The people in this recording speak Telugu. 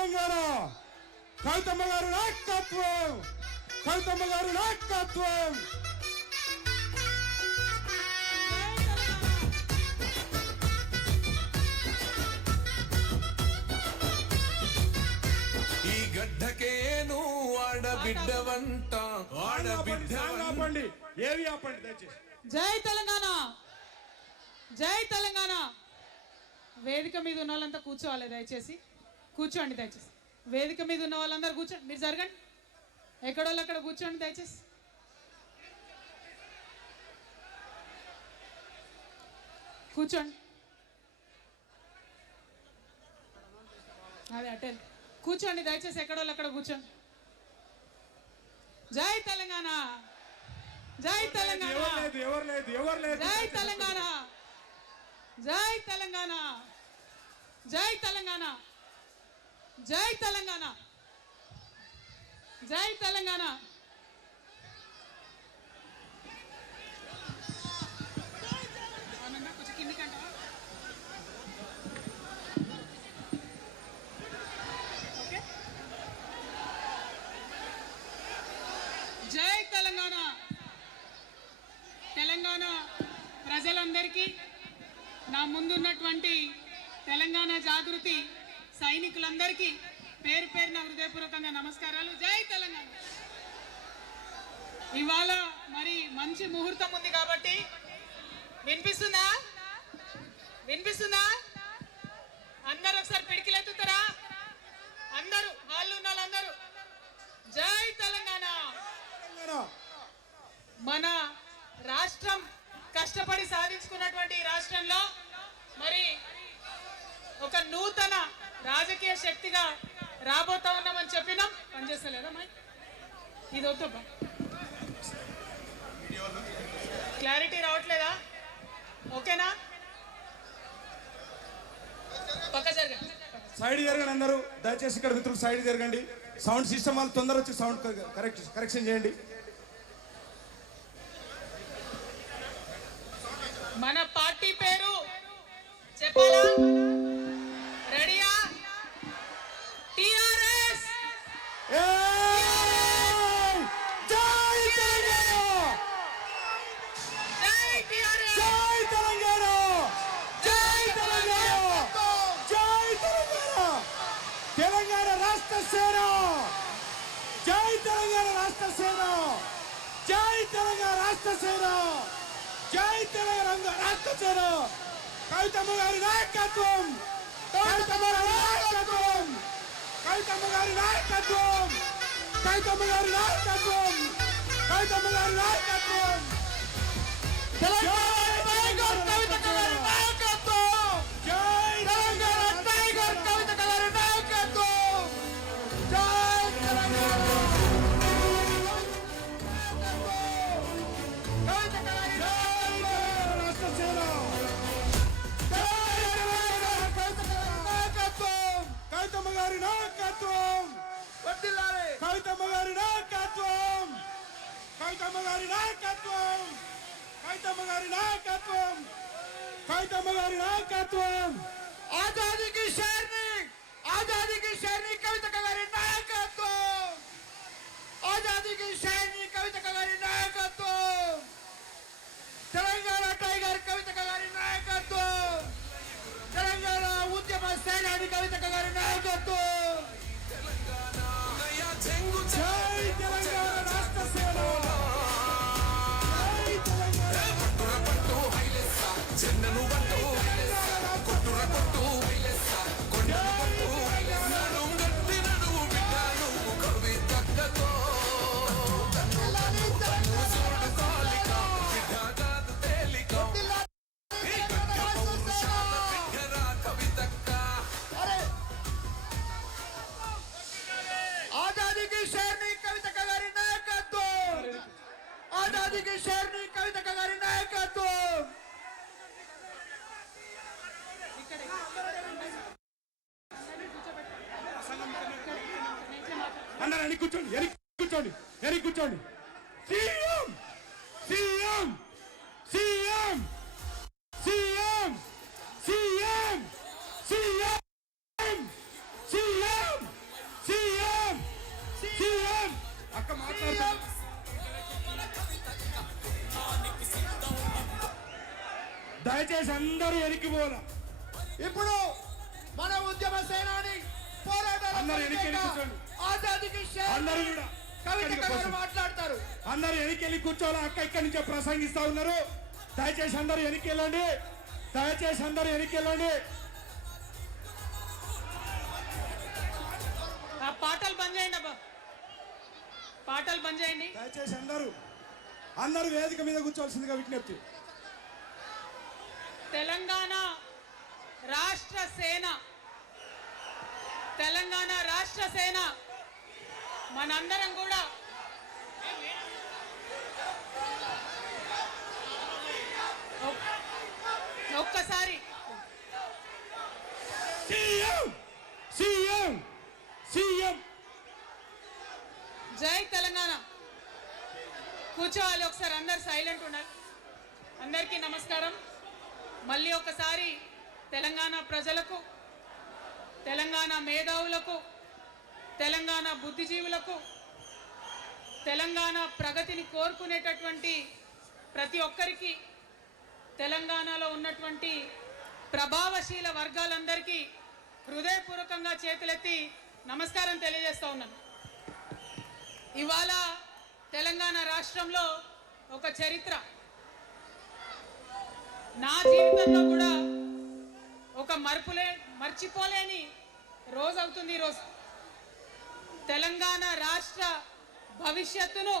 తెలంగాణ కవితమ్మ గారు నాయకత్వం, కవితమ్మ గారు నాయకత్వం. ఈ గడ్డకేను ఆడబిడ్డవంట, ఆడబిడ్డ ఏవి ఆపండి దయచేసి. జై తెలంగాణ, జై తెలంగాణ. వేదిక మీద ఉన్న వాళ్ళంతా కూర్చోవాలి దయచేసి, కూర్చోండి దయచేసి. వేదిక మీద ఉన్న వాళ్ళందరూ కూర్చోండి, మీరు జరగండి, ఎక్కడోళ్ళు అక్కడ కూర్చోండి దయచేసి. కూర్చోండి, అదే అటే కూర్చోండి దయచేసి, ఎక్కడోళ్ళు అక్కడ కూర్చోండి. జై తెలంగాణ, జై తెలంగాణ, జై తెలంగాణ, జై తెలంగాణ, జై తెలంగాణ, జై తెలంగాణ, జై తెలంగాణ. కొంచెం కిందికంట. ఓకే, జై తెలంగాణ. తెలంగాణ ప్రజలందరికీ, నా ముందున్నటువంటి తెలంగాణ జాగృతి సైనికులందరికీ పేరు పేరున హృదయపూర్వకంగా నమస్కారాలు. జై తెలంగాణ. ఇవాళ మరి మంచి ముహూర్తం ఉంది కాబట్టి, వినిపిస్తుందా? వినిపిస్తుందా? అందరూ ఒకసారి పిడికిలెత్తుతారా? అందరూ వాళ్ళు ఉన్న వాళ్ళందరూ జై తెలంగాణ. మన రాష్ట్రం కష్టపడి సాధించుకున్నటువంటి ఈ రాష్ట్రంలో మరి ఒక నూతన రాజకీయ శక్తిగా రాబోతా ఉన్నామని చెప్పినాం. పనిచేస్తలేదా మై? ఇది వద్దబ్బా, క్లారిటీ రావట్లేదా? ఓకేనా? పక్క జరగండి, సైడ్ జరగండి అందరూ దయచేసి. ఇక్కడ మిత్రులు సైడ్ జరగండి. సౌండ్ సిస్టమ్ వాళ్ళు తొందర వచ్చి సౌండ్ కరెక్షన్ చేయండి. మన పార్టీ పేరు చెప్పాలా? రెడీయా? టిఆర్ఎస్. జై తెలంగాణ, జై టిఆర్ఎస్, జై తెలంగాణ, జై తెలంగాణ, జై తెలంగాణ. తెలంగాణ రాష్ట్ర సేన, జై తెలంగాణ రాష్ట్ర సేన, జై తెలంగాణ రాష్ట్ర సేన, జై తెలంగాణ రాష్ట్ర సేన. కవితమ్మ గారి నాయకత్వం, కవితమ్మ గారి నాయకత్వం, కవితమ్మ గారి నాయకత్వం, కవితమ్మ గారి నాయకత్వం, కవితమ్మ గారి నాయకత్వం. తెలంగాణ టైగర్ కవితమ్మ గారి నాయకత్వం, జై తెలంగాణ టైగర్ కవితమ్మ గారి నాయకత్వం, జై తెలంగాణ. కవితమ్మ గారి నాయకత్వం, కవితమ్మ గారి నాయకత్వం, కవితమ్మ గారి నాయకత్వం, కవితమ్మ గారి నాయకత్వం, కవితమ్మ గారి నాయకత్వం. ఆజాదీ కి షేర్ని, ఆజాదీ కి షేర్ని కవితమ్మ గారి నాయకత్వం, ఆజాదీ కి షేర్ని కవితమ్మ గారి నాయకత్వం. తెలంగాణ టైగర్ కవితమ్మ గారి నాయకత్వం, తెలంగాణ ఉద్యమ సేనాని కవితమ్మ గారి నాయకత్వం. జై తెలంగాణ రాష్ట్ర సేన, జై ఆజాదీ కి షేర్ని కవితమ్మ గారి నాయకత్వం, ఆజాదీ కి షేర్ని కవితమ్మ గారి నాయకత్వం. అన్నారు ఎన్ని కూర్చోండి, ఎన్ని కూర్చోండి, ఎన్ని కూర్చోండి. CM, CM, CM, CM, CM, CM, CM. అక్క మాట్లాడతాను. దయచేసి అందరూ వెనక్కి పోవాల. ఇప్పుడు మన ఉద్యమ సేనాని అందరూ వెనక్కి వెళ్ళి కూర్చోండి. ఆజాదీకి అందరూ కూడా కవితక్క గారు మాట్లాడతారు. అందరూ వెనక్కి వెళ్ళి కూర్చోవాలి. అక్క ఇక్కడి నుంచే ప్రసంగిస్తా ఉన్నారు. దయచేసి అందరూ వెనక్కి వెళ్ళండి. దయచేసి అందరూ వెనక్కి వెళ్ళండి. ఆ పాటలు బంద్ చేయండి అబ్బా, పాటలు బంద్ చేయండి. దయచేసి అందరూ వేదిక మీద కూర్చోవలసిందిగా విజ్ఞప్తి. తెలంగాణ రాష్ట్ర సేన, తెలంగాణ రాష్ట్ర సేన మనందరం కూడా ఒక్కసారి సీఎం జై తెలంగాణ కూర్చోవాలి. ఒకసారి అందరు సైలెంట్ ఉండాలి. అందరికీ నమస్కారం. మళ్ళీ ఒకసారి తెలంగాణ ప్రజలకు, తెలంగాణ మేధావులకు, తెలంగాణ బుద్ధిజీవులకు, తెలంగాణ ప్రగతిని కోరుకునేటటువంటి ప్రతి ఒక్కరికి, తెలంగాణలో ఉన్నటువంటి ప్రభావశీల వర్గాలందరికీ హృదయపూర్వకంగా చేతులెత్తి నమస్కారం తెలియజేస్తా ఉన్నాను. ఇవాళ తెలంగాణ రాష్ట్రంలో ఒక చరిత్ర, నా జీవితంలో కూడా ఒక మర్చిపోలేని రోజు అవుతుంది ఈరోజు. తెలంగాణ రాష్ట్ర భవిష్యత్తును